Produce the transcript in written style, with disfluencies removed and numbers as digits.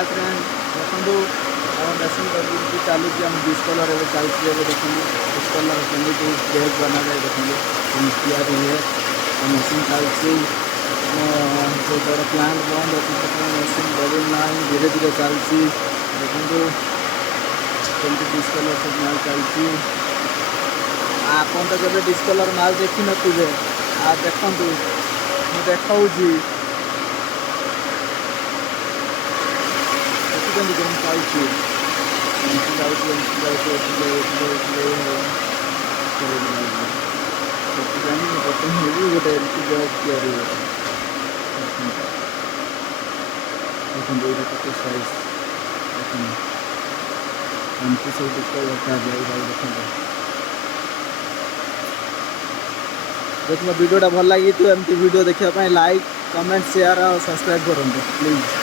Hi friend देखो messing करके चलुच आम डिस्कलर एवं चलती है देखो डिस्कलर केमी बेग बना जाए देखो या मेसिंग चलती जो बड़ प्लांट बंद अच्छे मेसिंग बदल ना धीरे धीरे चलती देखो कमी डिस्कलर सब माल चलती आपन तो जब डिस्कलर माल देखी थे आ देखु मुझे देखुं कमी चलती गोटे एमती जग देखते साइज एमती सब देखा देखो वीडियोटा भल लगी तो एमती वीडियो देखा लाइक कमेंट शेयर और सब्सक्राइब करूँ प्लीज।